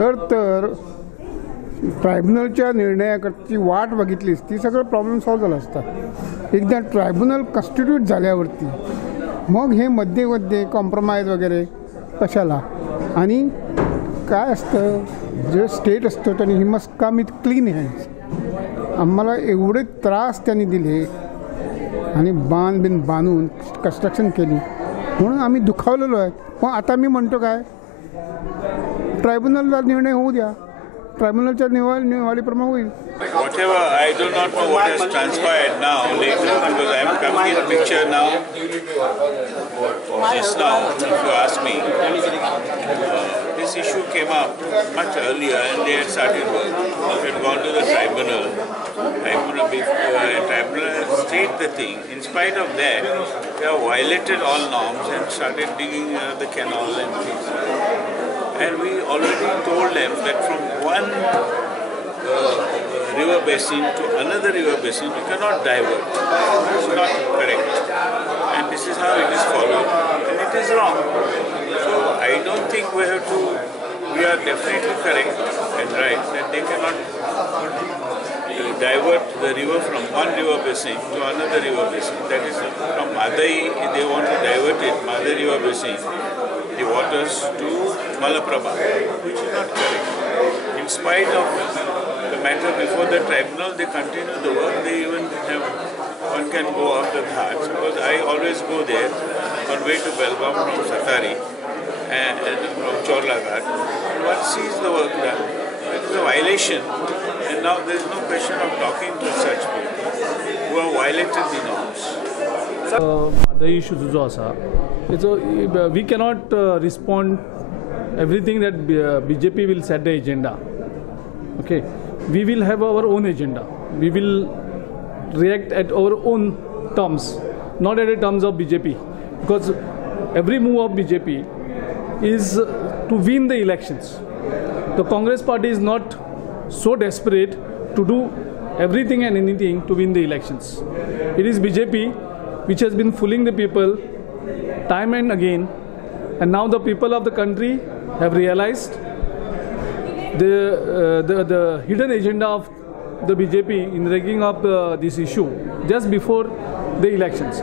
जर तर ट्रायब्युनलच्या निर्णयाकडची वाट बघितलीस ती सगळं प्रॉब्लेम सॉल्व्ह झाला असता. एकदा ट्रायब्युनल कॉन्स्टिट्यूट झाल्यावरती मग हे मध्ये कॉम्प्रोमाइज वगैरे कशाला. आणि काय असतं, जे स्टेट असतं त्यांनी he must come with clean hands. आम्हाला एवढे त्रास त्यांनी दिले आणि बांधून कन्स्ट्रक्शन केली म्हणून आम्ही दुखावलेलो आहे. पण आता मी म्हणतो काय, ट्रायब्युनलचा निर्णय होऊ द्या, ट्रायब्युनलच्या निवाडीप्रमाणे होईल. Whatever, I do not know what has transpired now later because I am coming in the picture now. Just now, if you ask me, this issue came up much earlier and they had started work. They had gone to the tribunal. Tribunal had stayed the thing. In spite of that, they have violated all norms and started digging the canal and things. And we already told them that from one river basin to another river basin, you cannot divert. It's not correct. And this is how it is followed. And it is wrong. So I don't think we have to, we are definitely correct and right that they cannot divert the river from one river basin to another river basin. That is from Madai, they want to divert it, Madai river basin, the waters to Malaprabha, which is not correct. In spite of the matter before the tribunal, they continue the work. They even have, one can go up the ghats, because I always go there on way to Belgaum from Satari and from Chorla Ghat. And one sees the work done. It is a violation, and now there is no question of talking to such people who have violated the norms. The issue जो असा, we cannot respond everything that BJP will set the agenda. Okay, we will have our own agenda. We will react at our own terms, not at the terms of BJP, because every move of BJP is to win the elections. The Congress party is not so desperate to do everything and anything to win the elections. It is BJP which has been fooling the people time and again, and now the people of the country have realized the hidden agenda of the BJP in rigging up this issue just before the elections.